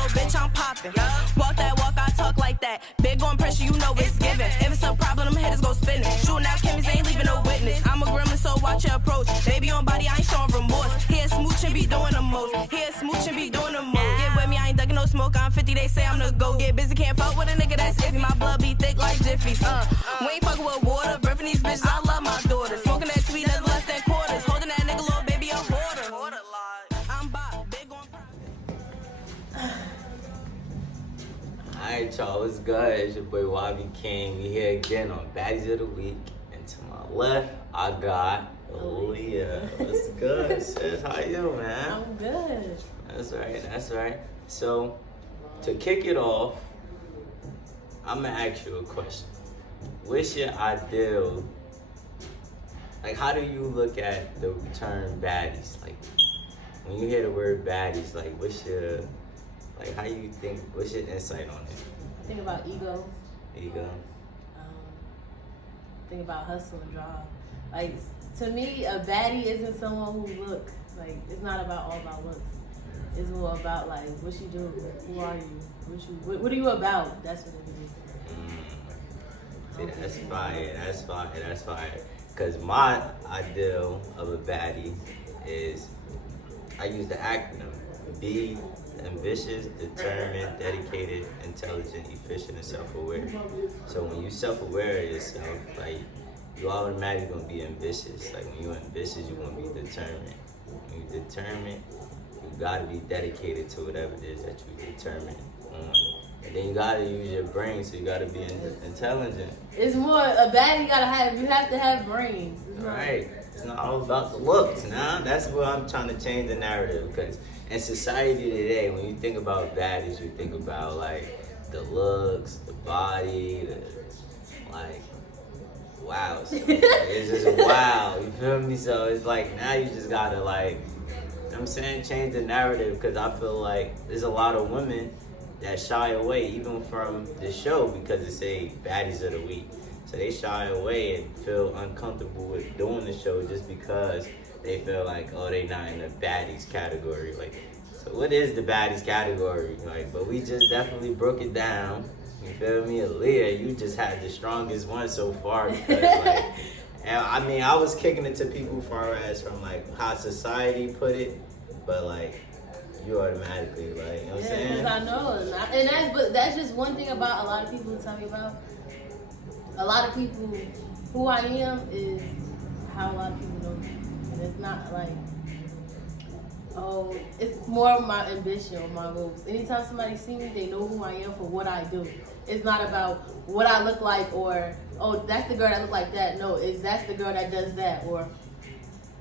little bitch, I'm popping. Walk that walk, I talk like that. Big on pressure, you know it's given. If it's a problem, them hitters go spinning. Shooting out Kimmy's ain't leaving no witness. I'm a gremlin, so watch your approach. Baby on body, I ain't showing remorse. Here smooching be doing the most. Here smooching be doing the most. Get with me, I ain't ducking no smoke. I'm 50, they say I'm the go. Get busy, can't fuck with a nigga that's iffy. My blood be thick like Jiffy's. We ain't fucking with water. Birthing these bitches, I love my daughter. Smoking that sweet, that's less than quarters. Holding that nigga, little baby, a hoarder. I'm Bob, big on pride. Alright, y'all, what's good? It's your boy Wabi King. We here again on Baddies of the Week. And to my left, I got Aaliyah. What's good, sis? How you, man? I'm good. That's right. So, to kick it off, I'm gonna ask you a question. What's your ideal, like, how do you look at the term baddies? Like, when you hear the word baddies, like, what's your, like, how you think, what's your insight on it? Think about ego. Ego. Think about hustle and drive. Like, to me, a baddie isn't someone who look, like, it's not all about looks. It's more about, like, what you do, who are you, what are you about? That's what it is. See, that's fire. Because my ideal of a baddie is, I use the acronym, be ambitious, determined, dedicated, intelligent, efficient, and self-aware. So when you self-aware of yourself, like, you automatically gonna be ambitious. Like, when you're ambitious, you're gonna be determined. When you're determined, you gotta be dedicated to whatever it is that you're determined on. And then you gotta use your brain, so you gotta be intelligent. It's more, a baddie you have to have brains. Right. It's not all about the looks, nah. That's what I'm trying to change the narrative, because in society today, when you think about baddies, you think about, like, the looks, the body, like, wow. So it's just wow, you feel me? So it's like, now you just gotta, like, you know what I'm saying, change the narrative, because I feel like there's a lot of women that shy away even from the show because it say Baddies of the Week. So they shy away and feel uncomfortable with doing the show just because they feel like, oh, they not in the baddies category. Like, so what is the baddies category? Like, but we just definitely broke it down. You feel me? Aaliyah, you just had the strongest one so far because, like, and I mean, I was kicking it to people far as from, like, how society put it, but, like, you automatically, like, you know what I'm saying? Because I know. But that's just one thing about a lot of people who tell me about. A lot of people, who I am is how a lot of people know me. And it's not like, oh, it's more of my ambition or my goals. Anytime somebody see me, they know who I am for what I do. It's not about what I look like or, oh, that's the girl that look like that. No, that's the girl that does that. Or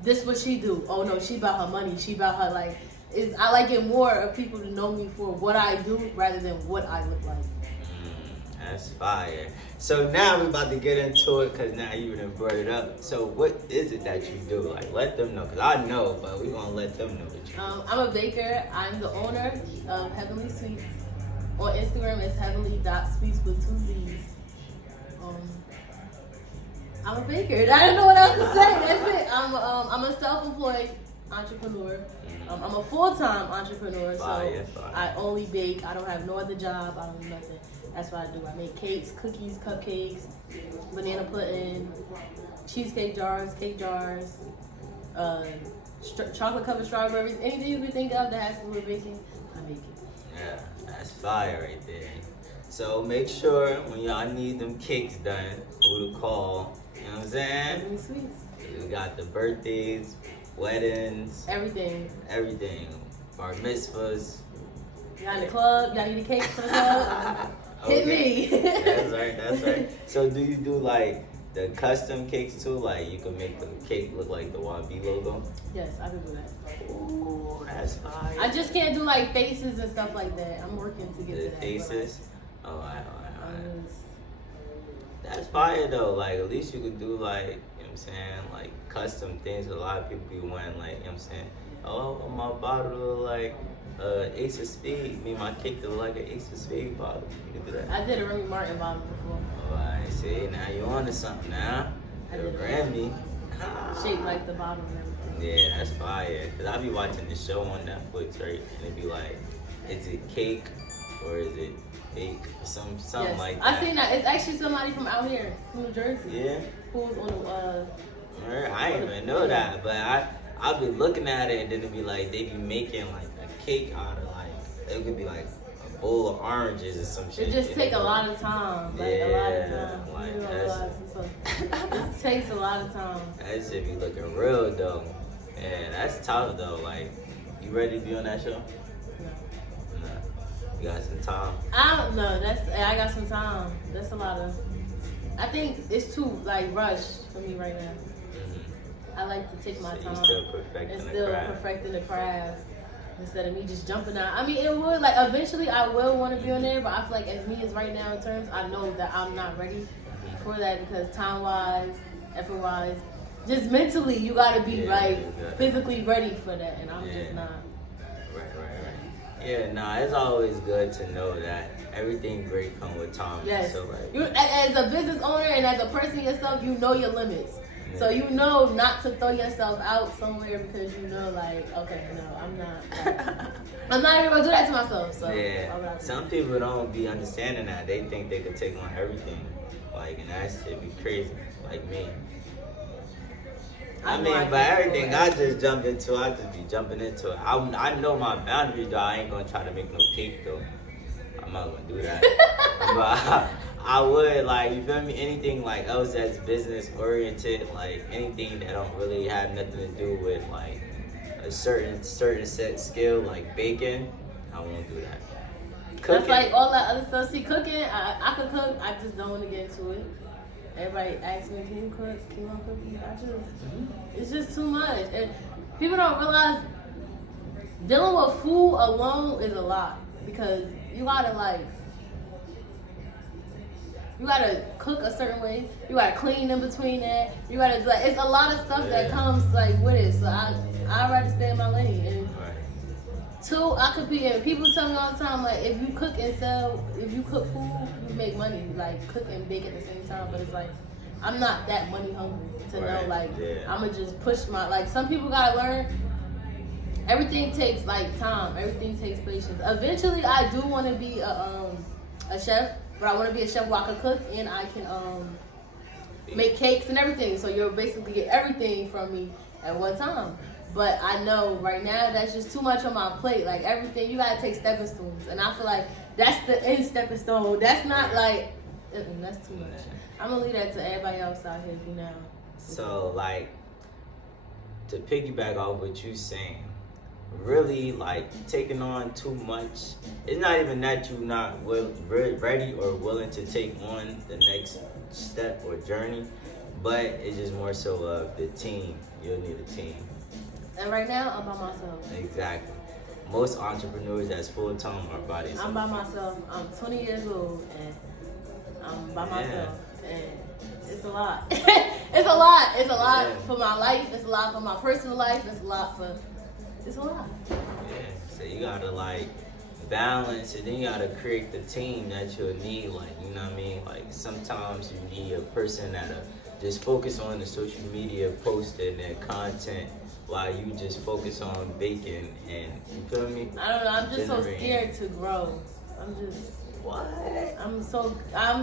this what she do. Oh, no, she about her money. She about her, like, I like it more of people to know me for what I do rather than what I look like. That's fire. So now we're about to get into it because now you done brought it up. So what is it that you do? Like, let them know, because I know, but we're going to let them know what you do. I'm a baker. I'm the owner of Heavenly Sweets. On Instagram, it's heavenly.sweets with 2 Z's. I'm a baker. I don't know what else to say. That's it. I'm a self-employed entrepreneur. I'm a full-time entrepreneur, so I only bake. I don't have no other job. I don't do nothing. That's what I do. I make cakes, cookies, cupcakes, banana pudding, cheesecake jars, cake jars, chocolate-covered strawberries. Anything you can think of that has to do with baking, I make it. Yeah, that's fire right there. So make sure when y'all need them cakes done, who to call. You know what I'm saying? Heavenly Sweets. We got the birthdays, weddings, everything, bar mitzvahs. Y'all in the club, y'all need a cake for the club. Hit me. That's right. So do you do, like, the custom cakes too? Like, you can make the cake look like the YB logo? Yes, I can do that. Ooh, that's fire. I just can't do, like, faces and stuff like that. I'm working to get to that. Faces? All right. That's fire though. Like, at least you could do, like, you know what I'm saying, like, custom things. A lot of people be wanting, like, you know what I'm saying, oh, my bottle look like Ace of Speed. Me, my cake look like an Ace of Speed bottle. You can do that. I did a Remy Martin bottle before. Oh, I see. Now you on to something now. I did a Remy. Shaped like the bottle and everything. Yeah, that's fire. Cause I be watching this show on Netflix, right? And it be like, Is it cake or is it fake? Something Yes. like that. I seen that. It's actually somebody from out here, from New Jersey. Yeah. Who's on the I didn't even know that, but I'll be looking at it and then it'd be like they be making like a cake out of like it could be like a bowl of oranges or some shit. It just take a lot of time. Like a lot of time. Like You don't realize it takes a lot of time. That shit be looking real though. Yeah, that's tough though. Like, you ready to be on that show? No. Nah. You got some time? I don't know. I got some time. That's a lot of. I think it's too like rushed for me right now. I like to take my time. You still perfecting and the still craft. perfecting the craft instead of me just jumping out. I mean, it would like eventually I will want to be on there, but I feel like as me is right now in terms, I know that I'm not ready for that because time wise, effort wise, just mentally you gotta be physically ready for that, and I'm just not. Right. Yeah, nah, it's always good to know that everything great comes with time. Yes. So, like, You as a business owner and as a person yourself, you know your limits. Yeah. So you know not to throw yourself out somewhere because you know like, okay, no, I'm not. I'm not even gonna do that to myself. So yeah, some people don't be understanding that. They think they could take on everything, like, and that shit be crazy. Like me. I mean, but everything I just jump into, I just be jumping into it. I know my boundaries, though. I ain't gonna try to make no cake, though. I'm not gonna do that. But I would, like, you feel me? Anything like else that's business oriented, like anything that don't really have nothing to do with like a certain set skill, like baking, I won't do that. Cooking. That's like all that other stuff. See, cooking, I could cook. I just don't want to get into it. Everybody asks me, can you cook? Can you want to cook? It's just too much. And people don't realize dealing with food alone is a lot because you gotta cook a certain way. You gotta clean in between that. You gotta like it's a lot of stuff that comes like with it. So I'd rather stay in my lane. And two, I could be. And people tell me all the time like if you cook food, you make money. Like cook and bake at the same time. But it's like I'm not that money hungry to know like I'ma just push my like. Some people gotta learn. Everything takes like time. Everything takes patience. Eventually, I do want to be a chef. But I want to be a chef where I can cook and I can make cakes and everything. So you'll basically get everything from me at one time. But I know right now that's just too much on my plate. Like everything, you gotta take stepping stones, and I feel like that's the end stepping stone. That's not like that's too much. I'm gonna leave that to everybody else out here for now. So like to piggyback off what you saying. Really like taking on too much. It's not even that you're not ready or willing to take on the next step or journey, but it's just more so of the team. You'll need a team. And right now, I'm by myself. Exactly. Most entrepreneurs that's full time are by themselves. I'm by myself. I'm 20 years old and I'm by myself. And it's a lot. It's a lot. It's a lot for my life. It's a lot for my personal life. It's a lot. Yeah, so you gotta like balance and then you gotta create the team that you'll need, like, you know what I mean? Like sometimes you need a person that'll just focus on the social media posting and content while you just focus on baking and you feel me? I don't know, I'm just so scared to grow. I'm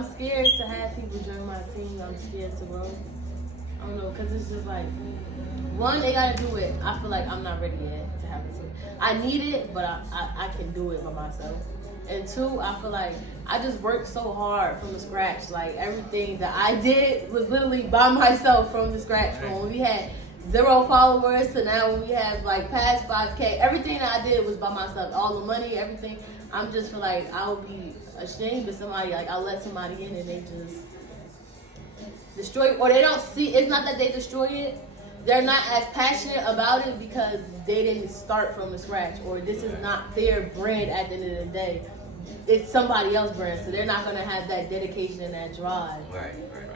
scared to have people join my team. I'm scared to grow. I don't know, cause it's just like one, they gotta do it. I feel like I'm not ready yet to have a team. I need it, but I can do it by myself. And two, I feel like I just worked so hard from the scratch. Like everything that I did was literally by myself from the scratch. From when we had 0 followers to now when we have like past 5K, everything that I did was by myself. All the money, everything. I'm just feel like I would be ashamed of somebody. Like I let somebody in and they just destroy it, or they don't see. It's not that they destroy it. They're not as passionate about it because they didn't start from the scratch, or this is not their brand at the end of the day. It's somebody else's brand, so they're not going to have that dedication and that drive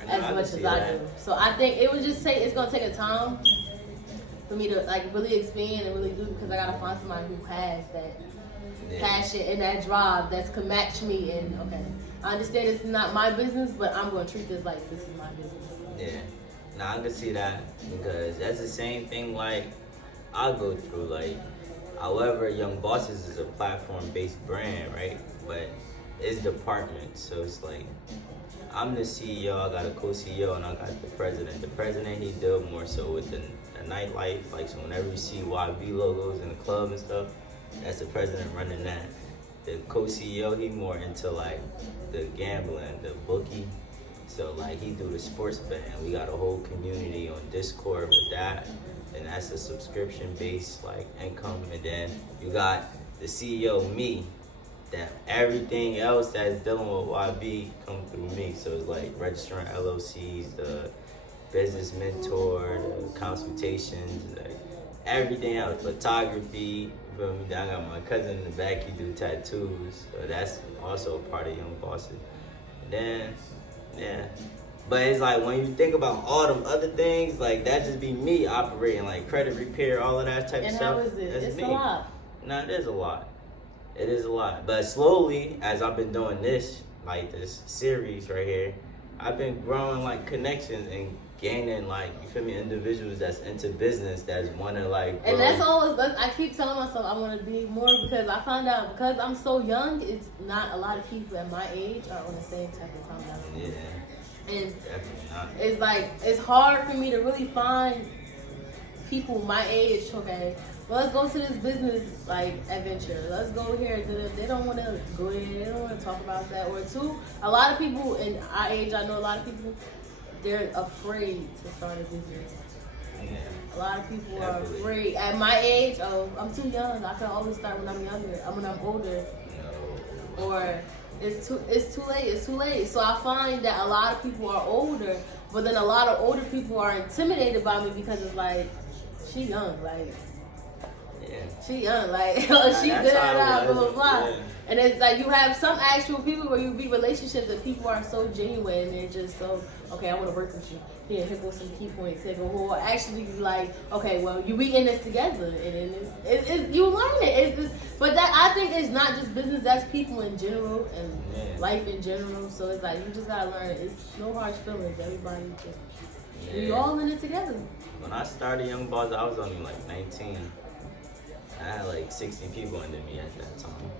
as much as I do. So I think it would just it's going to take a time for me to like really expand and really do, because I got to find somebody who has that passion and that drive that can match me. And okay, I understand it's not my business, but I'm going to treat this like this is my business. Yeah. Now I can see that because that's the same thing like I go through. Like However, Young Bosses is a platform-based brand, right? But it's departments, so it's like I'm the CEO, I got a co-CEO, and I got the president. The president, he deal more so with the nightlife, like so whenever you see YB logos in the club and stuff, that's the president running that. The co-CEO, he more into like the gambling, the bookie. So like he do the sports betting. We got a whole community on Discord with that, and that's a subscription-based like income. And then you got the CEO, me, that everything else that's dealing with YB come through me. So it's like registering LLCs, the business mentor, the consultations, like everything else, photography. I got my cousin in the back, he do tattoos, so that's also a part of Young Bosses. And then, yeah. But it's like when you think about all them other things, like that just be me operating, like credit repair, all of that type of stuff. And how is it? That's It's me. a lot. Nah, it is a lot. It is a lot. But slowly, as I've been doing this, like this series right here, I've been growing like connections and gaining like, you feel me, individuals that's into business that's wanna like grow. And that's always, I keep telling myself I want to be more, because I found out because I'm so young, it's not a lot of people at my age are on the same type of time that I'm on. Yeah. And Definitely not. it's like, it's hard for me to really find people my age, okay, well, let's go to this business like adventure. Let's go here. They don't want to go there. They don't want to talk about that. Or two, a lot of people in our age, I know a lot of people, they're afraid to start a business. Yeah. A lot of people Definitely. are afraid. At my age, oh, I'm too young. I can always start when I'm younger. When I'm older. No. Or it's too late. It's too late. So I find that a lot of people are older, but then a lot of older people are intimidated by me because it's like, she young, like. Yeah. She young, like, oh, she That's good how at it blah, blah, was, blah. yeah. And it's like you have some actual people where you be relationships and people are so genuine and they're just so, okay, I want to work with you. Here go some key points. Here go, who actually be like, okay, well, you be in this together. And then it's you learn it. But that, I think it's not just business, that's people in general and life in general. So it's like, you just got to learn it. It's no harsh feelings. Everybody just, we all in it together. When I started Young Boss, I was only like 19. I had like 60 people under me at that time.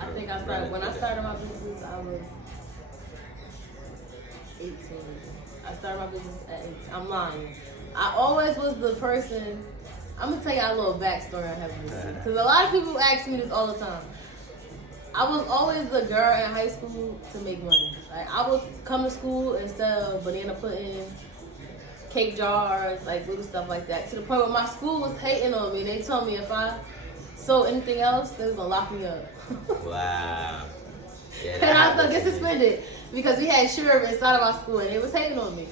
I think when I started my business, I was 18. I started my business at 18. I'm lying. I always was the person, I'm going to tell you a little backstory on having this. Because a lot of people ask me this all the time. I was always the girl in high school to make money. Like, I would come to school and sell banana pudding, cake jars, like little stuff like that. To the point where my school was hating on me. They told me if I sold anything else, they was gonna lock me up. Wow. Yeah, And I was gonna get suspended because we had sheriff inside of our school and they was hating on me.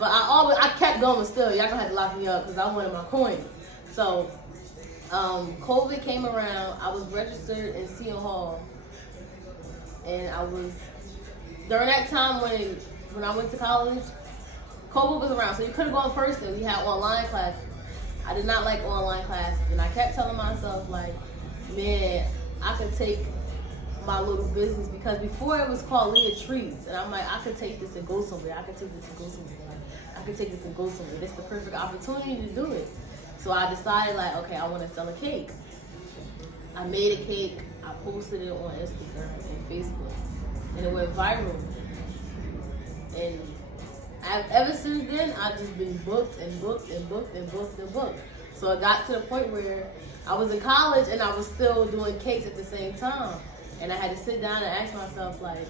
But I kept going still. Y'all gonna have to lock me up because I wanted my coins. So COVID came around. I was registered in Seton Hall, and I was during that time when I went to college. COVID was around, so you couldn't go in person. We had online classes. I did not like online classes, and I kept telling myself, like, man, I could take my little business, because before it was called Leah Treats, and I'm like, I could take this and go somewhere. I could take this and go somewhere. Like, I could take this and go somewhere. That's the perfect opportunity to do it. So I decided, like, okay, I want to sell a cake. I made a cake. I posted it on Instagram and Facebook, and it went viral. And ever since then, I've just been booked and booked and booked and booked and booked. So it got to the point where I was in college and I was still doing cakes at the same time. And I had to sit down and ask myself, like,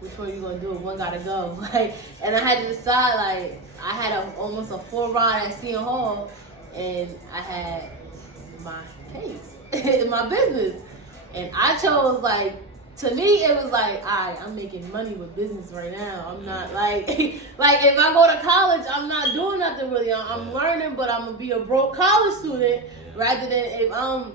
which one are you going to do? One got to go. Like, and I had to decide, like, I had almost a full ride at Seton Hall, and I had my cakes in my business. And I chose, like, to me, it was like, all right, I'm making money with business right now. I'm not like, like if I go to college, I'm not doing nothing really. I'm learning, but I'm gonna be a broke college student rather than if I'm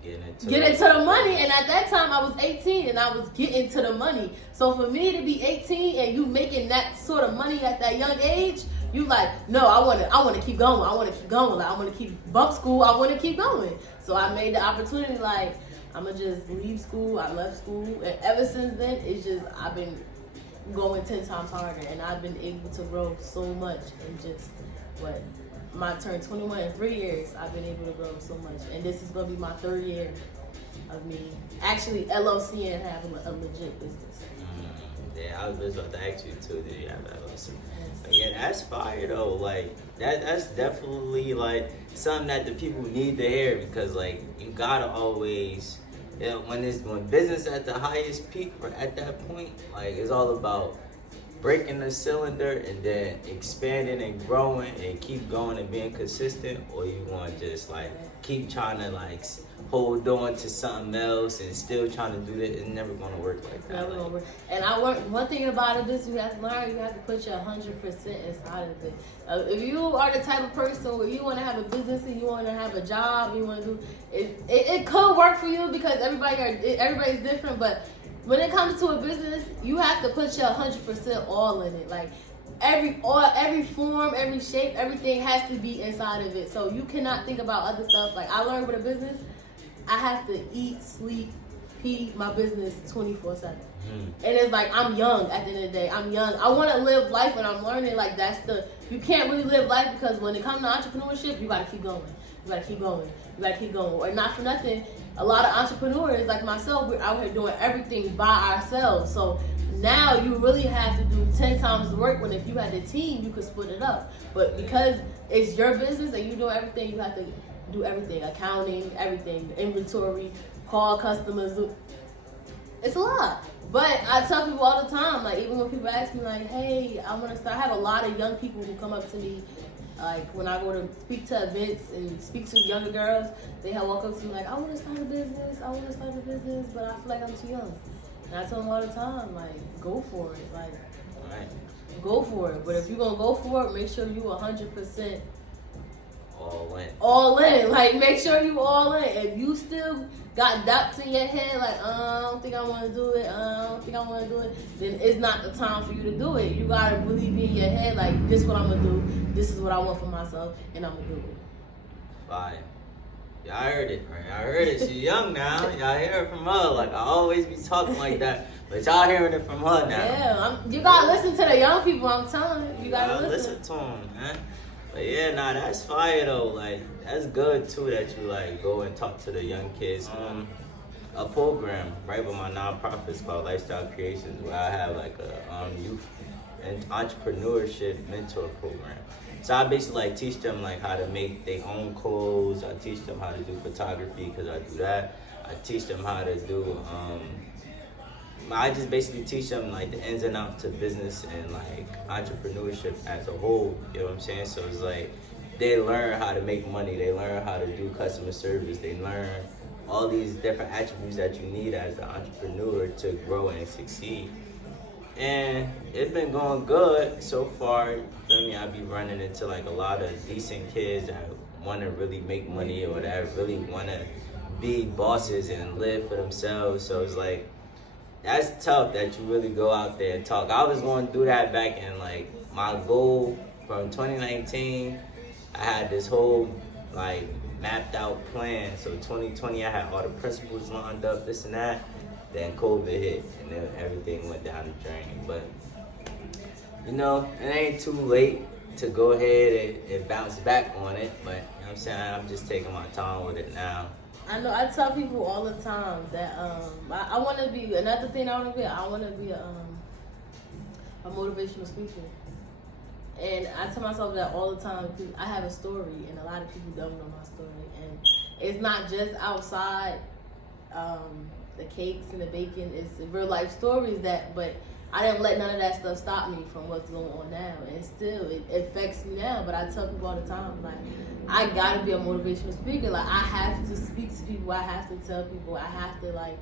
getting to the money. And at that time, I was 18 and I was getting to the money. So for me to be 18 and you making that sort of money at that young age, you like, no, I want to keep going. I want to keep going. Like, I want to keep bump school. I want to keep going. So I made the opportunity, like, I'm going to just leave school. I left school. And ever since then, it's just, I've been going 10 times harder. And I've been able to grow so much in just, my turn 21 in 3 years, I've been able to grow so much. And this is going to be my 3rd year of me actually LLC and having a legit business. Yeah, I was just about to ask you too, did you have LLC? But yeah, that's fire though. Like that's definitely like something that the people need to hear, because like you gotta always, you know, when business at the highest peak or at that point, like it's all about breaking the cylinder and then expanding and growing and keep going and being consistent, or you want to just like keep trying to like hold on to something else and still trying to do that. It's never gonna work like that. Never gonna work. And I learned one thing about it is you have to learn, you have to put your 100% inside of it. If you are the type of person where you want to have a business and you want to have a job, you want to do it could work for you because everybody's different, but when it comes to a business, you have to put your 100% all in it. Like every form, every shape, everything has to be inside of it. So you cannot think about other stuff. Like I learned with a business, I have to eat, sleep, pee my business 24/7. And it's like I'm young at the end of the day. I'm young. I want to live life, and I'm learning like you can't really live life, because when it comes to entrepreneurship, you gotta keep going. You gotta keep going. You gotta keep going. Or not for nothing, a lot of entrepreneurs like myself, we're out here doing everything by ourselves. So now you really have to do 10 times the work, when if you had a team, you could split it up. But because it's your business and you do everything, you have to do everything. Accounting, everything, inventory, call customers. It's a lot. But I tell people all the time, like even when people ask me like, hey, I want to start, I have a lot of young people who come up to me. Like when I go to speak to events and speak to younger girls, they have walk up to me like, I want to start a business, but I feel like I'm too young. And I tell them all the time, like, go for it, like, go for it. But if you're gonna go for it, make sure you 100% all in. Like make sure you all in. If you still got doubts in your head, like I don't think I want to do it, then it's not the time for you to do it. You gotta really be in your head like, this is what I'm gonna do, this is what I want for myself, and I'm gonna do it. Fine. Y'all heard it, right? Y'all heard it. She's young now. Y'all hear it from her. Like I always be talking like that, but y'all hearing it from her now. Yeah, you gotta listen to the young people. I'm telling you, you gotta listen to them, man. But yeah, nah, that's fire though. Like that's good too that you like go and talk to the young kids. A program right with my nonprofit called Lifestyle Creations, where I have like a youth and entrepreneurship mentor program. So I basically like teach them like how to make their own clothes. I teach them how to do photography because I do that. I teach them how to do. I just basically teach them like the ins and outs to business and like entrepreneurship as a whole. You know what I'm saying? So it's like they learn how to make money. They learn how to do customer service. They learn all these different attributes that you need as an entrepreneur to grow and succeed. And it's been going good so far. You feel me? I be running into like a lot of decent kids that want to really make money or that really want to be bosses and live for themselves. So it's like, that's tough that you really go out there and talk. I was going to do that back in like my goal from 2019. I had this whole like mapped out plan. So 2020 I had all the principles lined up, this and that. Then COVID hit and then everything went down the drain. But you know, it ain't too late to go ahead and bounce back on it. But you know what I'm saying, I'm just taking my time with it now. I know. I tell people all the time that I want to be, another thing I want to be a motivational speaker. And I tell myself that all the time because I have a story, and a lot of people don't know my story. And it's not just outside the cakes and the bacon. It's real life stories but I didn't let none of that stuff stop me from what's going on now. And still, it affects me now. But I tell people all the time, like, I gotta be a motivational speaker. Like, I have to speak to people. I have to tell people. I have to, like,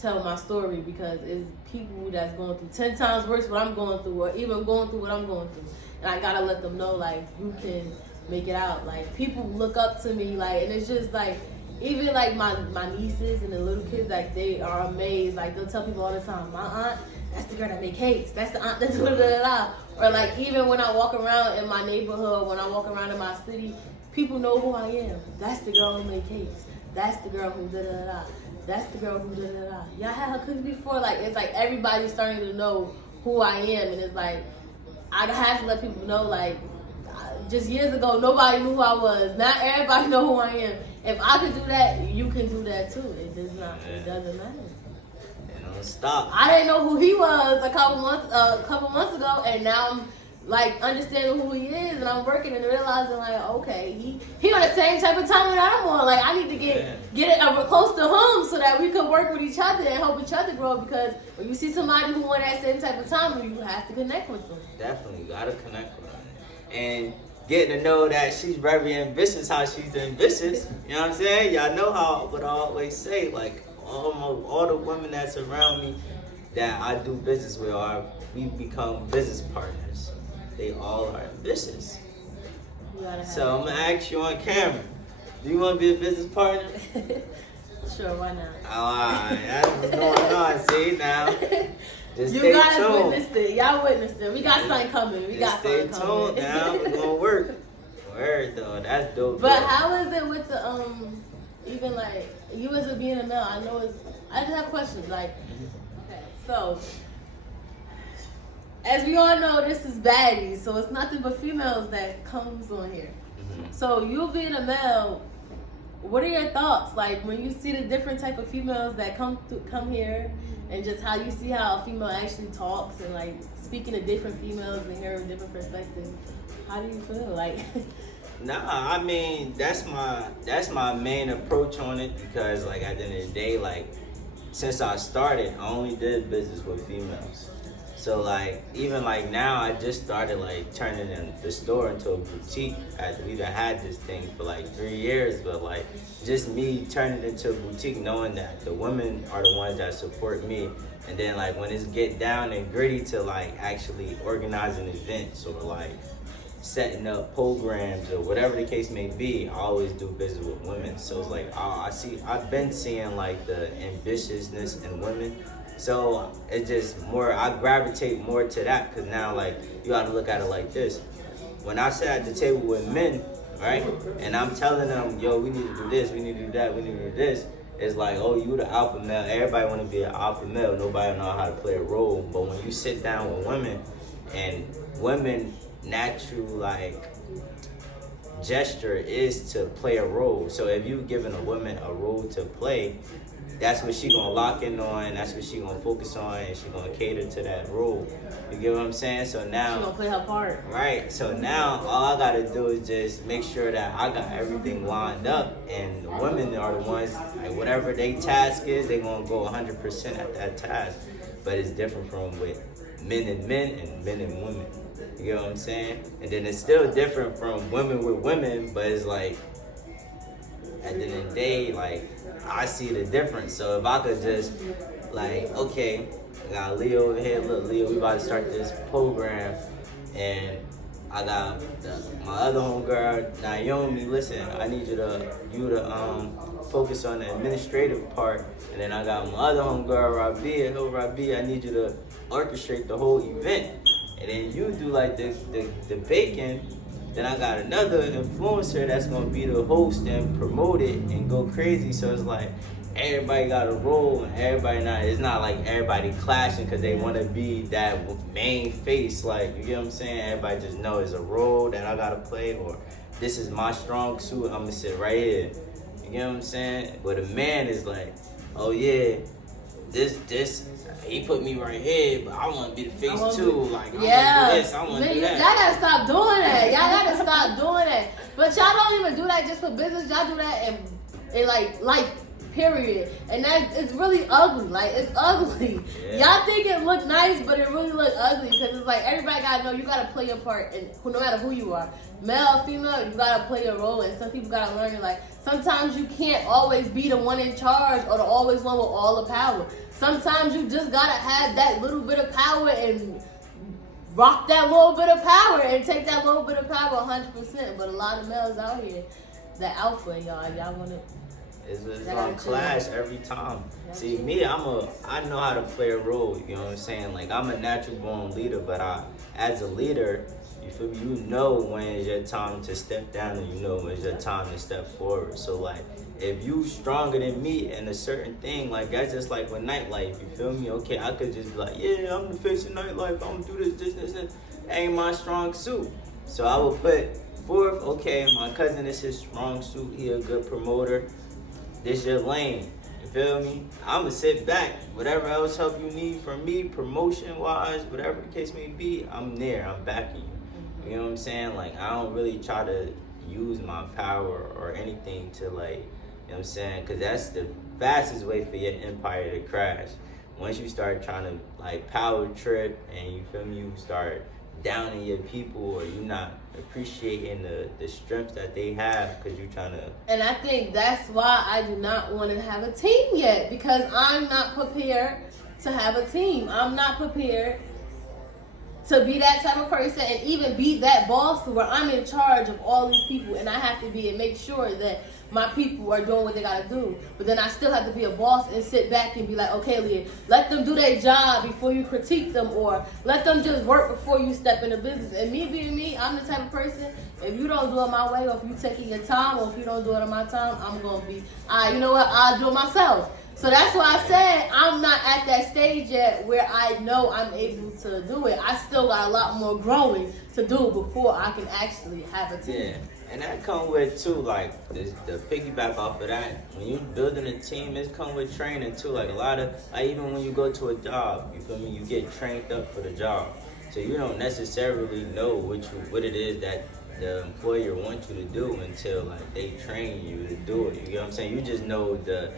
tell my story because it's people that's going through 10 times worse what I'm going through or even going through what I'm going through. And I gotta let them know, like, you can make it out. Like, people look up to me, like, and it's just, like, even, like, my nieces and the little kids, like, they are amazed. Like, they'll tell people all the time, my aunt, that's the girl that make cakes. That's the aunt that's da-da-da-da. Or, like, even when I walk around in my neighborhood, when I walk around in my city, people know who I am. That's the girl who made cakes. That's the girl who da-da-da-da. That's the girl who da-da-da-da. Y'all had her cookies before? Like, it's like everybody's starting to know who I am. And it's like, I have to let people know, like, just years ago, nobody knew who I was. Now everybody know who I am. If I could do that, you can do that too. It does not. It doesn't matter. Stop. I didn't know who he was a couple months ago, and now I'm like understanding who he is, and I'm working and realizing like, okay, he on the same type of time that I'm on. Like I need to get it close to him so that we can work with each other and help each other grow. Because when you see somebody who on that same type of time, you have to connect with them. Definitely gotta connect with them, and getting to know that she's very ambitious. How she's ambitious, you know what I'm saying? Y'all know what I always say, like. All the women that's around me that I do business with we become business partners. They all are ambitious. So I'm gonna ask you on camera, do you want to be a business partner? Sure, why not? Alright, that's what's going on. See now. Just you guys witnessed it. Y'all witnessed it. We got something coming. We got something coming. Stay tuned now. We're gonna work. Word though, that's dope. But how is it with the even like you as a being a male? I just have questions. Like, okay, so as we all know, this is baddies, so it's nothing but females that comes on here. So you being a male, what are your thoughts? Like when you see the different type of females that come here, and just how you see how a female actually talks and like speaking to different females and hearing different perspectives. How do you feel? Like. Nah, I mean that's my main approach on it, because like at the end of the day, like since I started, I only did business with females. So like even like now, I just started like turning the store into a boutique. We done had this thing for like 3 years, but like just me turning it into a boutique, knowing that the women are the ones that support me. And then like when it's get down and gritty to like actually organizing events or like setting up programs or whatever the case may be, I always do business with women. So it's like I've been seeing like the ambitiousness in women. So it's just more, I gravitate more to that, because now like you gotta look at it like this. When I sit at the table with men, right, and I'm telling them, yo, we need to do this, we need to do that, we need to do this, it's like, oh, you the alpha male. Everybody wanna be an alpha male. Nobody know how to play a role. But when you sit down with women, and women natural like gesture is to play a role. So if you giving a woman a role to play, that's what she gonna lock in on, that's what she gonna focus on, and she gonna cater to that role. You get what I'm saying? So now she gonna play her part. Right. So now all I gotta do is just make sure that I got everything lined up, and the women are the ones, like whatever their task is, they gonna go 100% at that task. But it's different from with men and men and men and women. You know what I'm saying? And then it's still different from women with women, but it's like, at the end of the day, like, I see the difference. So if I could just, like, okay, I got Leo over here. Look, Leo, we about to start this program. And I got my other homegirl, Naomi. Listen, I need you to focus on the administrative part. And then I got my other homegirl, Rabia. Oh, Rabia, I need you to orchestrate the whole event. And then you do like the baking. Then I got another influencer that's gonna be the host and promote it and go crazy. So it's like everybody got a role, and it's not like everybody clashing because they want to be that main face. Like, you get what I'm saying? Everybody just know it's a role that I gotta play, or this is my strong suit, I'm gonna sit right here. You get what I'm saying? But a man is like, oh yeah, this he put me right here, but I want to be the face too. Like, I want to do this, I want to do that. Y'all gotta stop doing that. Y'all gotta stop doing that. But y'all don't even do that just for business. Y'all do that in like life, period. And it's really ugly. Like, it's ugly. Yeah. Y'all think it look nice, but it really look ugly, because it's like everybody gotta know you gotta play your part, and no matter who you are, male, female, you gotta play your role. And some people gotta learn it. Like, sometimes you can't always be the one in charge or the always one with all the power. Sometimes you just gotta have that little bit of power and rock that little bit of power and take that little bit of power 100%. But a lot of males out here, that alpha, y'all wanna. It's gonna clash every time. See, me, I know how to play a role. You know what I'm saying? Like, I'm a natural born leader, but as a leader, you feel me? You know when it's your time to step down, and you know when it's your time to step forward. So like, if you stronger than me in a certain thing, like that's just like with nightlife. You feel me? Okay, I could just be like, yeah, I'm the face of nightlife. I'm gonna do this. That ain't my strong suit. So I will put fourth, okay, my cousin is his strong suit. He a good promoter. This your lane. You feel me? I'ma sit back. Whatever else help you need from me, promotion wise, whatever the case may be, I'm there. I'm backing you. You know what I'm saying? Like, I don't really try to use my power or anything to, like, you know what I'm saying? Because that's the fastest way for your empire to crash. Once you start trying to, like, power trip and you feel me, you start downing your people or you not appreciating the strength that they have because you're trying to. And I think that's why I do not want to have a team yet, because I'm not prepared to have a team. I'm not prepared to be that type of person and even be that boss where I'm in charge of all these people and I have to be and make sure that my people are doing what they gotta do. But then I still have to be a boss and sit back and be like, okay, Leah, let them do their job before you critique them, or let them just work before you step into business. And me being me, I'm the type of person, if you don't do it my way, or if you taking your time, or if you don't do it on my time, I'm gonna be, you know what, I'll do it myself. So that's why I said I'm not at that stage yet where I know I'm able to do it. I still got a lot more growing to do before I can actually have a team. Yeah, and that come with too, like the piggyback off of that. When you building a team, it come with training too. Like a lot of, like even when you go to a job, you feel me? You get trained up for the job, so you don't necessarily know what it is that the employer wants you to do until like they train you to do it. You know what I'm saying? You just know the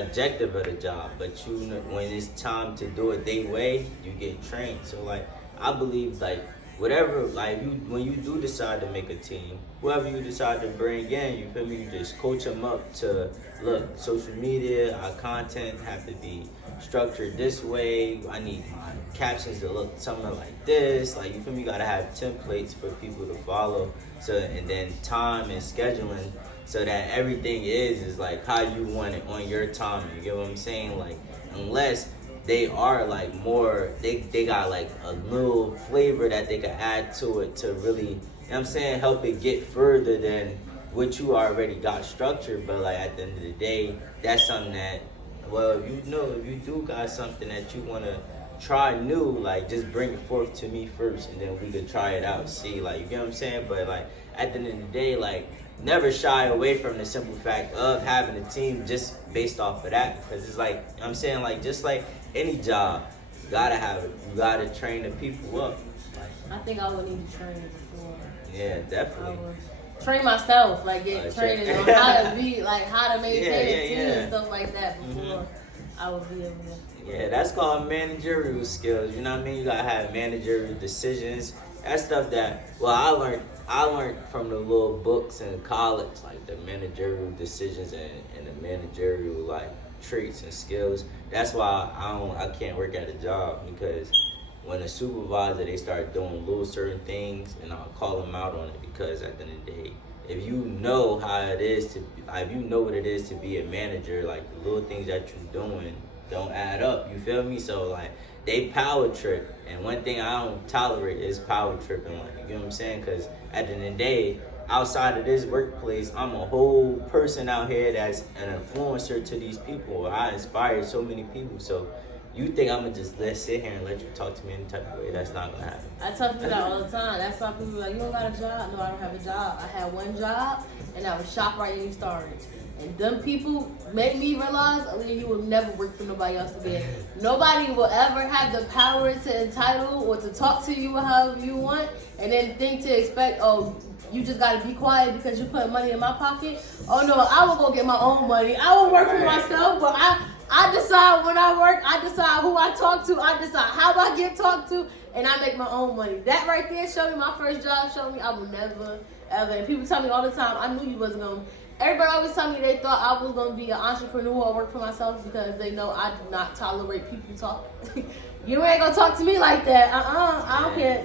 objective of the job, but you know, when it's time to do it their way, you get trained. So like I believe like whatever, like when you do decide to make a team, whoever you decide to bring in, you feel me, you just coach them up to look, social media, our content have to be structured this way. I need my captions to look something like this. Like you feel me, you gotta have templates for people to follow. So and then time and scheduling, so that everything is like how you want it on your time. You get what I'm saying? Like unless they are like more, they got like a little flavor that they can add to it to really, you know what I'm saying, help it get further than what you already got structured. But like at the end of the day, that's something that, well, if you do got something that you want to try new, like just bring it forth to me first and then we could try it out, see, like, you get what I'm saying? But like at the end of the day, like never shy away from the simple fact of having a team just based off of that, because it's like, I'm saying, like just like any job, you gotta have it, you gotta train the people up. Like, I think I would need to train before. Yeah, definitely. I would train myself, like get training on how to be, like how to maintain a team and stuff like that before I would be able to. Yeah, that's called managerial skills. You know what I mean? You gotta have managerial decisions. That's stuff that, well, I learned from the little books in college, like the managerial decisions and the managerial like traits and skills. That's why I can't work at a job, because when a supervisor, they start doing little certain things, and I'll call them out on it, because at the end of the day, if you know how it is to, if you know what it is to be a manager, like the little things that you're doing don't add up. You feel me? So like they power trip, and one thing I don't tolerate is power tripping. Like, you know what I'm saying? Because at the end of the day, outside of this workplace, I'm a whole person out here that's an influencer to these people. I inspire so many people. So you think I'm gonna just sit here and let you talk to me any type of way? That's not gonna happen. I tell people that all the time. That's why people are like, you don't got a job? No, I don't have a job. I had one job, and I was ShopRite in storage. And them people made me realize, Aaliyah, you will never work for nobody else again. Nobody will ever have the power to entitle or to talk to you however you want, and then think to expect, oh, you just gotta be quiet because you put money in my pocket. Oh no, I will go get my own money. I will work for myself, but I decide when I work, I decide who I talk to, I decide how I get talked to, and I make my own money. That right there showed me, my first job showed me I will never, ever, and people tell me all the time, I knew you wasn't gonna, everybody always tell me they thought I was gonna be an entrepreneur or work for myself, because they know I do not tolerate people talking. You ain't gonna talk to me like that. I don't care.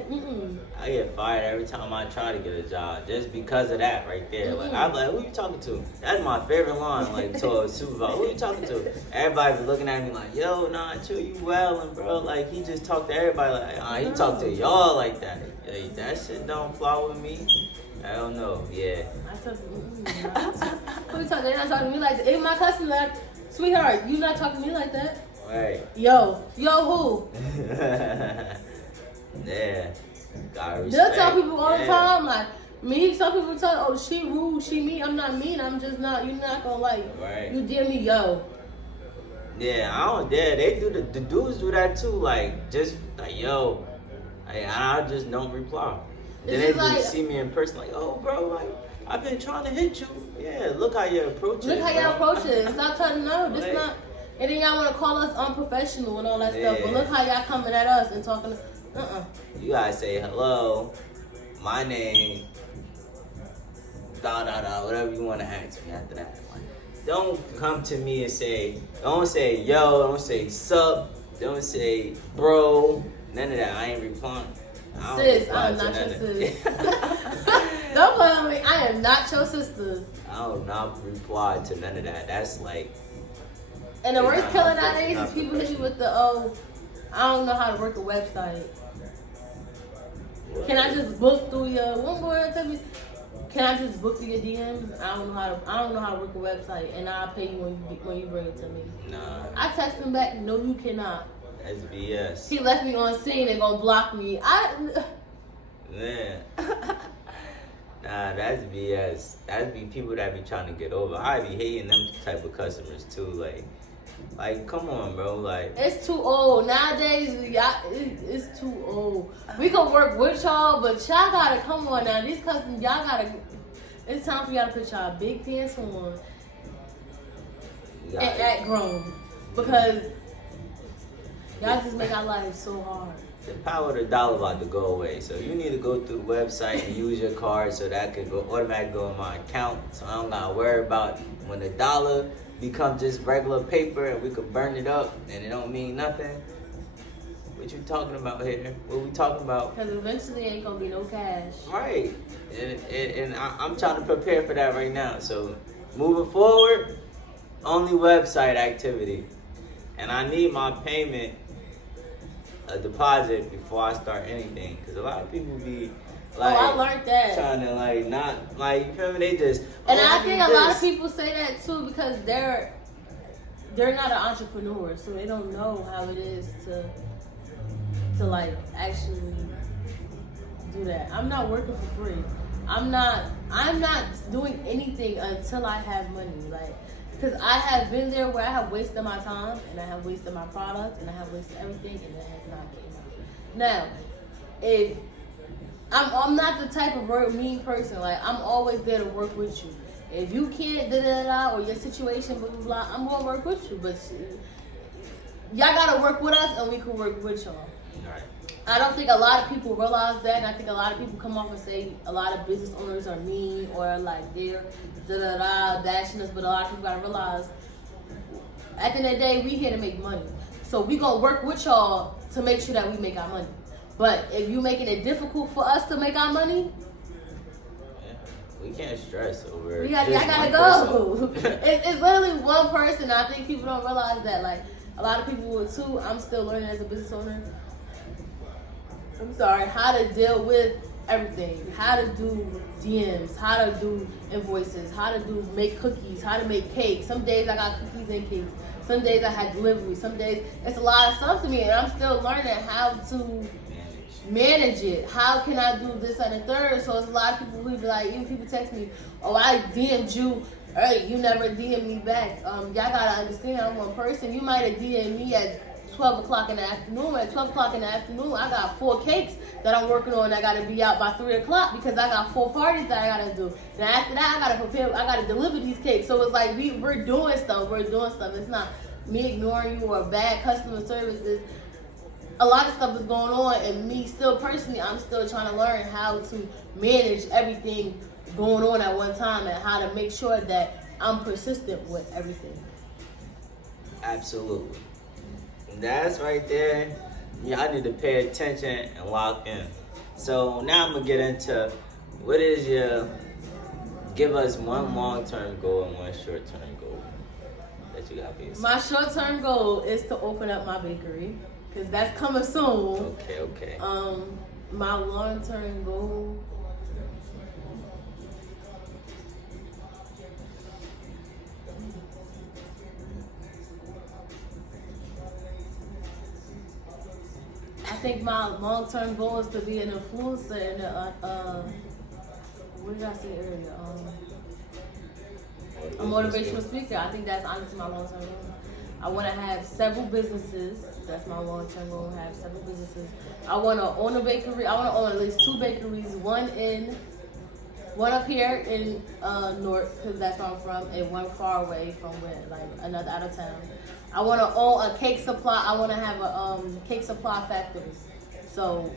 I get fired every time I try to get a job, just because of that right there. Like, I'm like, who you talking to? That's my favorite line, like, to a supervisor. Who you talking to? Everybody be looking at me like, yo, nah, chill, you wildin', bro. Like, he just talked to everybody like, he talk to y'all like that. Like, that shit don't fly with me. I don't know, yeah. I tell people, who you talking to? They're not talking to me like that. Even my customer, like, sweetheart, you not talking to me like that. Right. Yo, who? Yeah. Gotta They'll respect. tell people all the Yeah. time, like, me, some people tell, oh, she rude, she mean. I'm not mean. I'm just not, you're not gonna like, Right. you dear me, yo. Yeah, I don't. Yeah, they do the dudes do that too. Like just like yo, I just don't reply. Then It's they just like- see me in person, like, oh, bro, like I've been trying to hit you. Yeah, look how you approach it. Look how y'all bro. approach it. Stop telling no, this Right. not. And then y'all want to call us unprofessional and all that stuff. But Yeah. look how y'all coming at us and talking. You gotta say hello, my name, whatever you want to ask me after that. Like, don't come to me and don't say yo, don't say sup, don't say bro, none of that. I ain't replying. I don't Sis, reply I'm to not your none of sis. that. Don't play with me. I am not your sister. I do not reply to none of that. That's like, And the It's worst not killer not nowadays is not people hit you professional. with the, oh, I don't know how to work a website. Can I just book through your, one boy tell me, can I just book through your DMs? I don't know how to work a website, and I'll pay you when you bring it to me. nah, I text him back, no, you cannot. that's BS. He left me on scene and gonna block me. Man. Nah, that's BS. That'd be people that be trying to get over. I be hating them type of customers too. Like, come on, bro. Like, It's too old nowadays. It's too old. We can work with y'all, but y'all gotta come on now. These cousins, y'all gotta. It's time for y'all to put y'all big pants on you and gotta- act grown, because y'all just make our lives so hard. the power of the dollar about to go away. So you need to go through the website and use your card so that can go automatically go in my account. So I don't gotta worry about when the dollar becomes just regular paper and we could burn it up and it don't mean nothing. What you talking about here? What we talking about? Because eventually ain't gonna be no cash. Right. And I'm trying to prepare for that right now. So moving forward, only website activity. And I need my payment, a deposit before I start anything. Because a lot of people be like, I learned that. trying to like not, like, you feel me? They just, And oh, I need think a lot of this. people say that too because they're not an entrepreneur, so they don't know how it is to like actually do that. I'm not working for free. I'm not doing anything until I have money. Like, because I have been there where I have wasted my time and I have wasted my product and I have wasted everything and it has not came out. Now, if I'm not the type of mean person. Like, I'm always there to work with you. If you can't or your situation blah blah blah, I'm gonna work with you. But y'all gotta work with us and we can work with y'all. Right. I don't think a lot of people realize that, and I think a lot of people come off and say a lot of business owners are mean or like they're dashing us, but a lot of people gotta realize at the end of the day, we here to make money. So we gonna work with y'all to make sure that we make our money. But if you making it difficult for us to make our money, Yeah. We can't stress over I just gotta one go. person. It's literally one person. I think people don't realize that. Like, a lot of people will too. I'm still learning as a business owner. I'm sorry, how to deal with everything, how to do DMs, how to do invoices, how to make cookies, how to make cakes. Some days I got cookies and cakes. Some days I had delivery. Some days it's a lot of stuff to me, and I'm still learning how to manage it. How can I do this and the third? So it's a lot of people who be like, even people text me, oh, I DM'd you. Hey, you never DM'd me back. Y'all gotta understand, I'm one person. You might have DM'd me at 12 o'clock in the afternoon. At 12 o'clock in the afternoon, I got 4 cakes that I'm working on. I gotta be out by 3 o'clock because I got 4 parties that I gotta do. And after that, I gotta prepare. I gotta deliver these cakes. So it's like we're doing stuff. We're doing stuff. It's not me ignoring you or bad customer services. A lot of stuff is going on, and me still personally, I'm still trying to learn how to manage everything going on at one time and how to make sure that I'm persistent with everything. Absolutely. That's right there. Y'all need to pay attention and lock in. So now I'm gonna get into what is give us one long-term goal and one short-term goal that you got for yourself. My short-term goal is to open up my bakery because that's coming soon. Okay. My long-term goal. I think my long-term goal is to be an influencer in what did I say earlier? A motivational speaker. I think that's honestly my long-term goal. I want to have several businesses. That's my long-term goal. Have several businesses. I want to own a bakery. I want to own at least 2 bakeries. One up here in North, because that's where I'm from, and one far away from where, like another out of town. I want to own a cake supply. I want to have a cake supply factory. So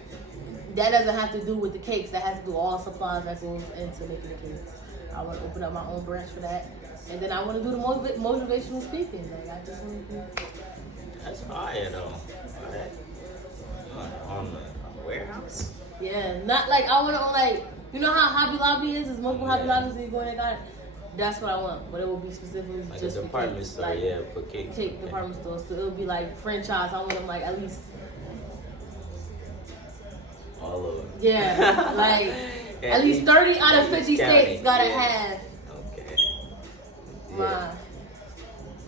that doesn't have to do with the cakes. That has to do all supplies that goes into making the cakes. I want to open up my own branch for that. And then I want to do the motivational speaking. Like, I just want to do. That's fire though. Alright. You want to own a warehouse? Yeah, not like I want to own like, you know how Hobby Lobby is? There's multiple Hobby Lobbies and you go in and got it. That's what I want, but it will be specifically Like just a department store, like, yeah, for cakes. Cake department store. So it'll be like franchise. I want them like at least. All over. Yeah, like at least 30 out of 50 states gotta have Okay. my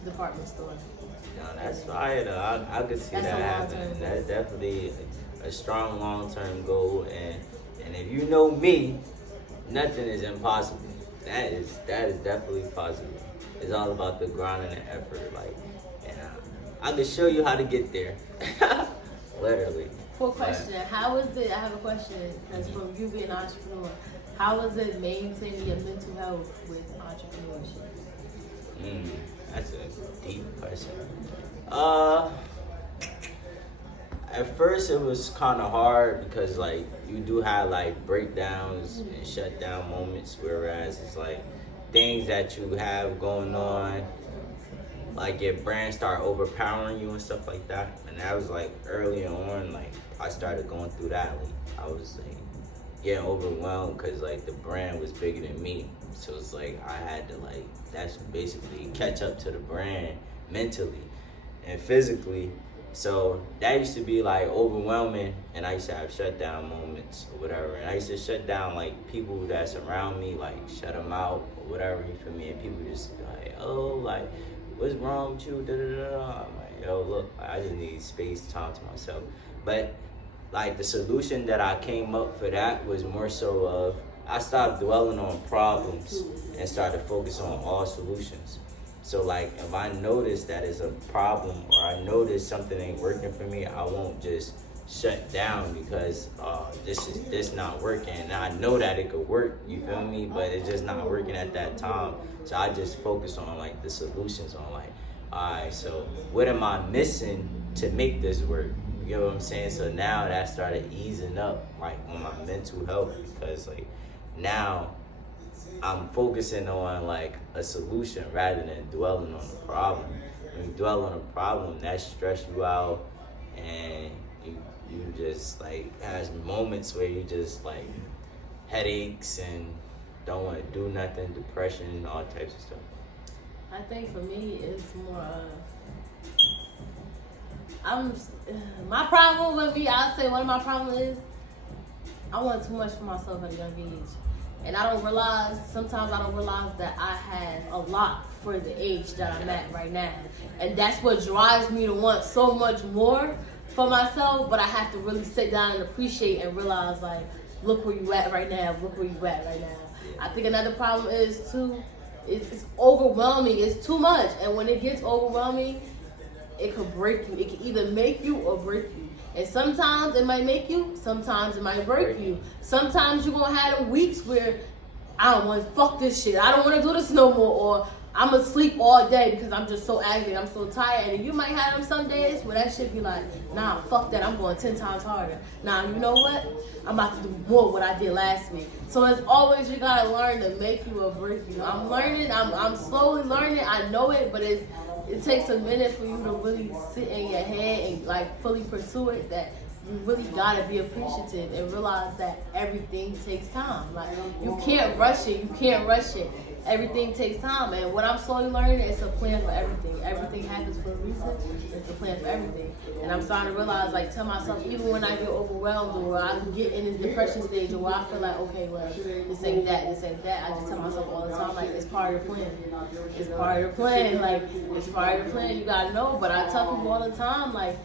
department store. No, that's fire though. I could see That's that a happening. long-term That's definitely a strong long-term goal, and if you know me, nothing is impossible. That is definitely possible. It's all about the grind and the effort. Like, and I can show you how to get there. Literally. Quick question: how is it? I have a question because from you being an entrepreneur, how is it maintaining your mental health with entrepreneurship? That's a deep question. At first it was kind of hard because like you do have like breakdowns and shutdown moments, whereas it's like things that you have going on, like your brand start overpowering you and stuff like that. And that was like early on, like I started going through that. Like I was like getting overwhelmed because like the brand was bigger than me. So it's like I had to like, that's basically catch up to the brand mentally and physically. So that used to be like overwhelming, and I used to have shutdown moments or whatever. And I used to shut down like people that's around me, like shut them out or whatever, you feel me? And people just be like, oh, like, what's wrong with you? Da, da, da, da. I'm like, yo, look, I just need space, time to myself. But like the solution that I came up for that was more so of, I stopped dwelling on problems and started focusing on all solutions. So like if I notice that it's a problem or I notice something ain't working for me, I won't just shut down because this not working. And I know that it could work, you feel me? But it's just not working at that time. So I just focus on like the solutions, on like, alright, so what am I missing to make this work? You know what I'm saying? So now that started easing up like on my mental health, because like now I'm focusing on like a solution rather than dwelling on the problem. When you dwell on a problem, that stress you out, and you just like has moments where you just like headaches and don't want to do nothing, depression, all types of stuff. I think for me it's more my problem with me, I'll say one of my problems is I want too much for myself at a young age. And sometimes I don't realize that I have a lot for the age that I'm at right now. And that's what drives me to want so much more for myself, but I have to really sit down and appreciate and realize, like, look where you at right now, look where you at right now. I think another problem is, too, it's overwhelming, it's too much. And when it gets overwhelming, it could break you. It can either make you or break you. And sometimes it might make you, sometimes it might break you. Sometimes you're going to have weeks where I don't want to fuck this shit. I don't want to do this no more. Or I'm going to sleep all day because I'm just so aggravated. I'm so tired. And you might have them some days where that shit be like, nah, fuck that. I'm going 10 times harder. Nah, you know what? I'm about to do more what I did last week. So it's always, you got to learn to make you or break you. I'm learning. I'm slowly learning. I know it, but it takes a minute for you to really sit in your head and like fully pursue it, that you really gotta be appreciative and realize that everything takes time. Like you can't rush it. Everything takes time. And what I'm slowly learning is a plan for everything. Everything happens for a reason. It's a plan for everything. And I'm starting to realize, like, tell myself, even when I get overwhelmed or I get in this depression stage or where I feel like, okay, well, this ain't that, I just tell myself all the time, like, it's part of the plan. It's part of the plan. Like, it's part of the plan. You gotta know. But I tell people all the time, like,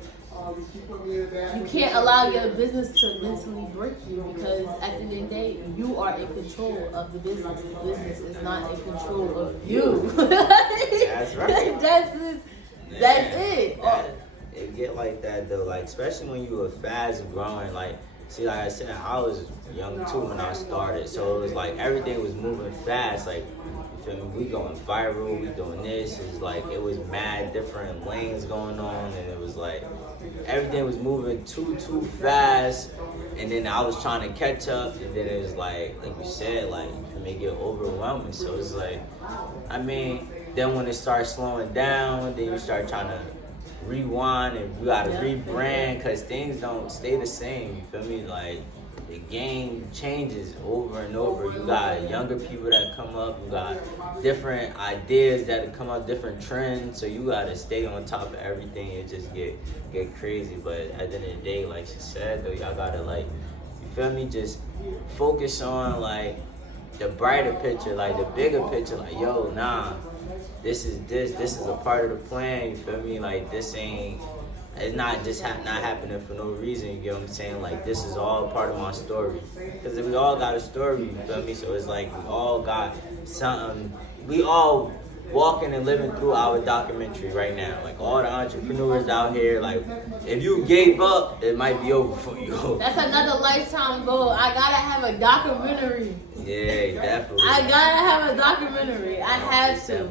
you can't allow your business to mentally break you, because at the end of the day, you are in control of the business. The business is not in control of you. That's right. That's it. It get like that though, like especially when you were fast growing. Like, see, like I said, I was young too when I started, so it was like everything was moving fast. Like, you feel me? We going viral, we doing this. It's like it was mad different lanes going on, and it was like everything was moving too fast. And then I was trying to catch up, and then it was like you said, like you feel me, get overwhelming. So it's like, I mean, then when it starts slowing down, then you start trying to rewind, and you gotta rebrand, because things don't stay the same. You feel me? Like, the game changes over and over. You got younger people that come up, you got different ideas that come up, different trends, so you gotta stay on top of everything and just get crazy. But at the end of the day, like she said though, y'all gotta, like, you feel me, just focus on like the brighter picture, like the bigger picture. Like, yo, nah, this is a part of the plan, you feel me? Like, this ain't, it's not just not happening for no reason, you get what I'm saying? Like, this is all part of my story. Because we all got a story, you feel me? So it's like we all got something, we all walking and living through our documentary right now. Like, all the entrepreneurs out here, like, if you gave up, it might be over for you. That's another lifetime goal. I gotta have a documentary. Yeah, definitely. I gotta have a documentary. I have to.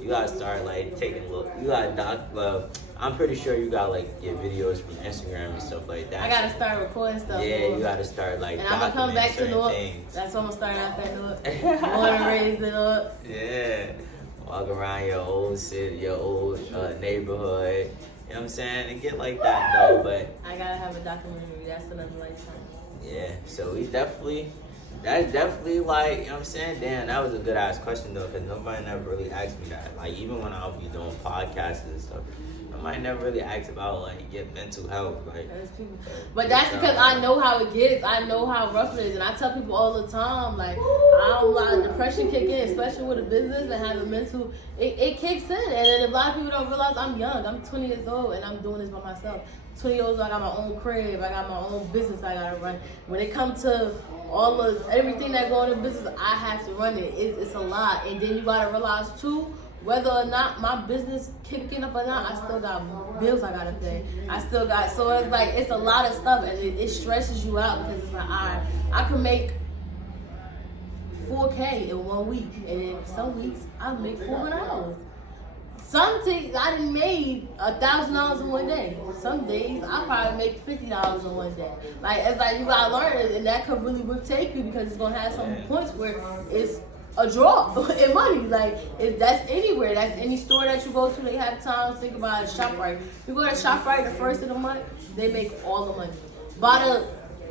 You gotta start like taking a look. You gotta I'm pretty sure you got like your videos from Instagram and stuff like that. I gotta start recording stuff. Yeah, you gotta start like. And I'm gonna come back to Newark. That's what I'm gonna start out at Newark. Born and raised in Newark. Yeah, walk around your old city, your old neighborhood. You know what I'm saying? And get like that though, but. I gotta have a documentary. That's another lifetime. Yeah, so that's definitely like, you know what I'm saying? Damn, that was a good ass question though, because nobody never really asked me that. Like, even when I'll be doing podcasts and stuff, nobody never really asked about like your mental health. Like, but that's because I know how it gets. I know how rough it is, and I tell people all the time, like, depression kick in, especially with a business and having mental. It kicks in, and then a lot of people don't realize I'm young. I'm 20 years old, and I'm doing this by myself. 20 years old, I got my own crib, I got my own business I gotta run. When it comes to everything that go in the business, I have to run it. It's a lot, and then you gotta realize too, whether or not my business kicking up or not, I still got bills I gotta pay. So it's like, it's a lot of stuff, and it stresses you out, because it's like, I can make $4K in 1 week, and then some weeks I make $400. Some things I done made $1,000 in 1 day. Some days I probably make $50 in 1 day. Like, it's like you gotta learn it, and that could really take you, because it's gonna have some points where it's a draw in money. Like, that's anywhere. That's any store that you go to. They have times. Think about it. ShopRite. You go to ShopRite the first of the month, they make all the money. By the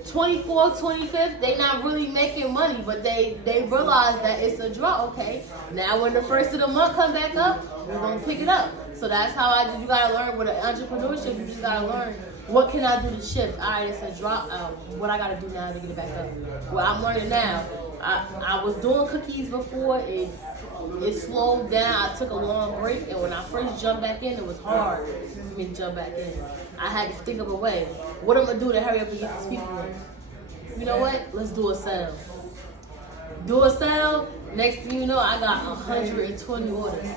24th, 25th, they not really making money, but they realize that it's a draw. Okay, now when the first of the month come back up, we're gonna pick it up. So that's how you gotta learn with entrepreneurship. You just gotta learn, what can I do to shift? All right, it's a drop. What I gotta do now to get it back up? Well, I'm learning now. I was doing cookies before. It slowed down. I took a long break, and when I first jumped back in, it was hard for me to jump back in. I had to think of a way. What I'm gonna do to hurry up and get these people in? You know what? Let's do a sale. Next thing you know, I got 120 orders.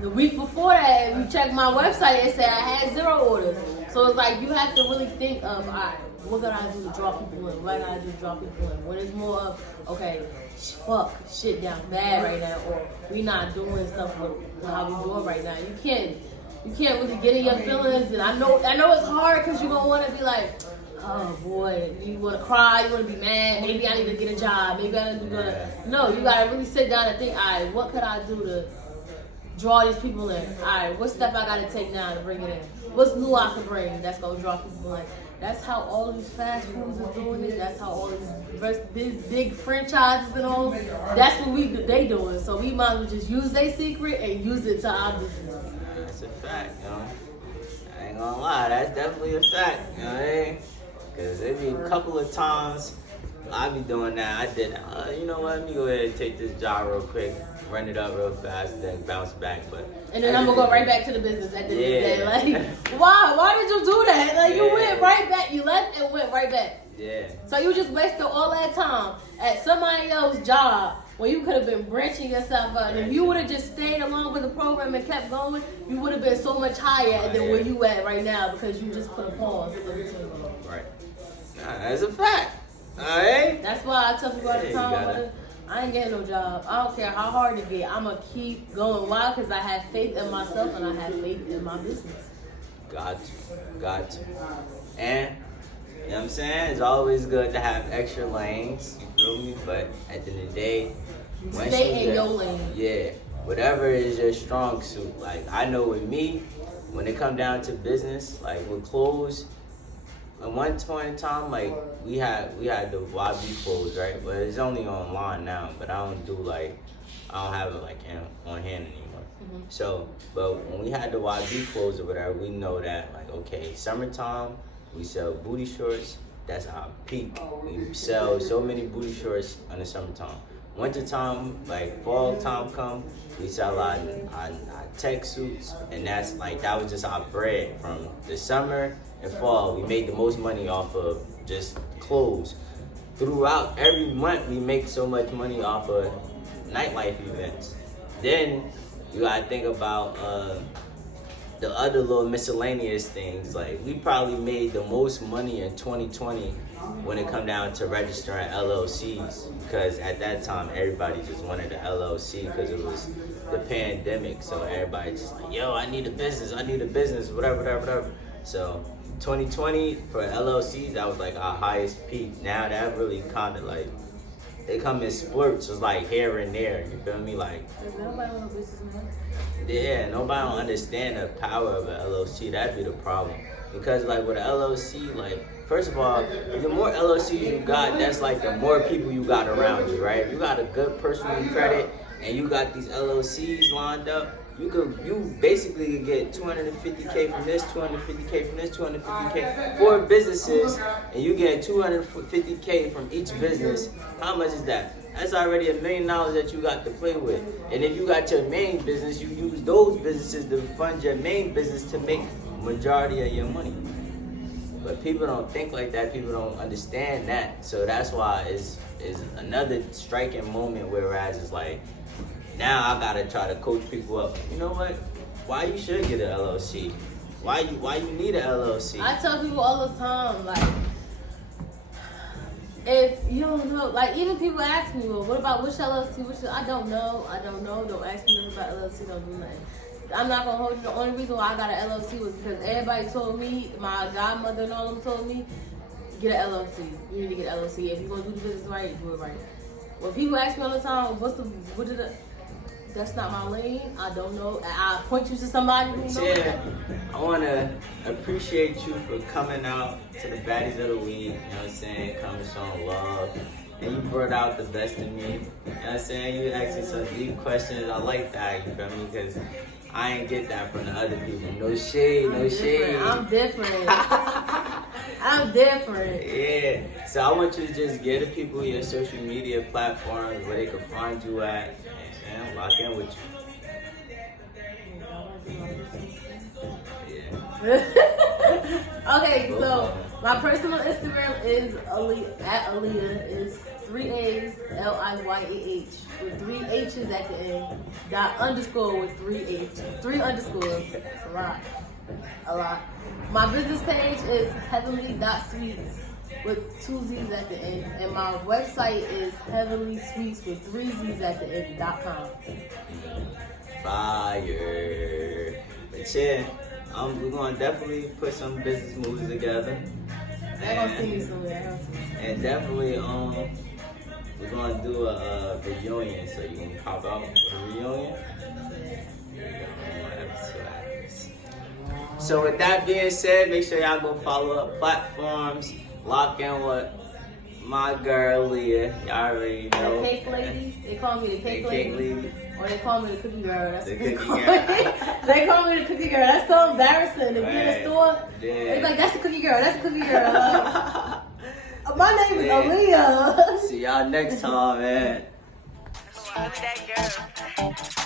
The week before that, you check my website, it said I had 0 orders. So it's like, you have to really think of, all right, what gotta I do to draw people in? What gotta I do to draw people in? When it's more of, okay, fuck, shit down bad right now, or we not doing stuff with how we doing right now. You can't really get in your feelings, and I know it's hard, because you're gonna want to be like, oh boy, you want to cry, you want to be mad, maybe I need to get a job, maybe I need to no, you gotta really sit down and think, all right, what could I do to draw these people in? All right, what step I gotta take now to bring it in? What's new I can bring that's gonna draw people in? That's how all these fast foods are doing it. That's how all these big franchises and all. That's what they doing. So we might as well just use their secret and use it to our business. That's a fact, yo. I ain't gonna lie, that's definitely a fact, you know what I mean? Because there be a couple of times I be doing that. I did, you know what, let me go ahead and take this job real quick, run it up real fast, and then bounce back. But and then I'm gonna go right back to the business at the end of the day. Like, why you do that? Like, you Yeah. went right back. You left and went right back. Yeah. So you just wasted all that time at somebody else's job when you could have been branching yourself out. And if you would have just stayed along with the program and kept going, you would have been so much higher than where you at right now because you just put a pause in between. Right. Nah, that's a fact. Alright? That's why I tell people all the Yeah, you time, gotta- I ain't getting no job. I don't care how hard it get. I'm going to keep going. Why? Because I have faith in myself and I have faith in my business. Got to. And, you know what I'm saying? It's always good to have extra lanes, you feel me? But at the end of the day, once Stay you in your lane. Yeah, whatever is your strong suit. Like, I know with me, when it come down to business, like with clothes, at one point in time, like we had the YB clothes, right? But it's only online now. But I don't have it like on hand anymore. Mm-hmm. So, but when we had the YB clothes or whatever, we know that like, okay, summertime we sell booty shorts. That's our peak. We sell so many booty shorts in the summertime. Wintertime, like fall time come, we sell our tech suits, and that was just our bread from the summer and fall. We made the most money off of just clothes. Throughout every month, we make so much money off of nightlife events. Then you gotta think about the other little miscellaneous things. Like we probably made the most money in 2020 when it come down to registering LLCs, because at that time everybody just wanted an LLC because it was the pandemic. So everybody just like, yo, I need a business, whatever. So 2020 for LLCs, that was like our highest peak. Now that really kind of like, they come in splurts, it's like here and there, you feel me? Like, Nobody want a business man. yeah, nobody don't understand the power of an LLC. That'd be the problem. Because like with an LLC, like, first of all, the more LLCs you got, that's like the more people you got around you, right? If you got a good personal credit and you got these LLCs lined up, you basically get 250K from this, 250K from this, 250K. 4 businesses, and you get 250K from each business. How much is that? That's already $1 million that you got to play with. And if you got your main business, you use those businesses to fund your main business to make majority of your money. But people don't think like that. People don't understand that. So that's why it's another striking moment, whereas it's like, now I gotta try to coach people up. You know what? Why you should get an LLC? Why you need an LLC? I tell people all the time, like, if you don't know, like, even people ask me, well, what about which LLC? I don't know. Don't ask me nothing about LLC. Don't do nothing. I'm not gonna hold you. The only reason why I got an LLC was because everybody told me, my godmother and all of them told me, get an LLC. You need to get an LLC. If you're gonna do the business right, do it right. When people ask me all the time, that's not my lane. I don't know. I'll point you to somebody who knows. Yeah, I want to appreciate you for coming out to the Baddies of the Week. You know what I'm saying? Coming, showing love. And you brought out the best in me. You know what I'm saying? You asking some deep questions. I like that, you feel me? Because I ain't get that from the other people. No shade, no shade. I'm different. I'm different. Yeah. So I want you to just give the people your social media platforms where they can find you at. And lock in with you. Yeah. Okay, so my personal Instagram is Aaliyah is 3 A's LIYAH with 3 H's at the end. _ with 3 H's. 3 underscores. It's a lot. My business page is heavenly.sweets with 2 Z's at the end. And my website is heavenlysweets with 3 Z's at the end.com. Fire. But yeah, we're going to definitely put some business moves together. They're going to see me somewhere. And definitely, we're going to do a reunion, so you can pop out for a reunion. So with that being said, make sure y'all go follow up platforms. Lock in with my girl Aaliyah. Y'all already know. The cake lady. They call me the cake lady. Or they call me the cookie girl. That's the what they cookie call girl. me. They call me the cookie girl. That's so embarrassing. To be in the store, they're like, that's the cookie girl. That's the cookie girl. My name is Aaliyah. See y'all next time, man. That girl.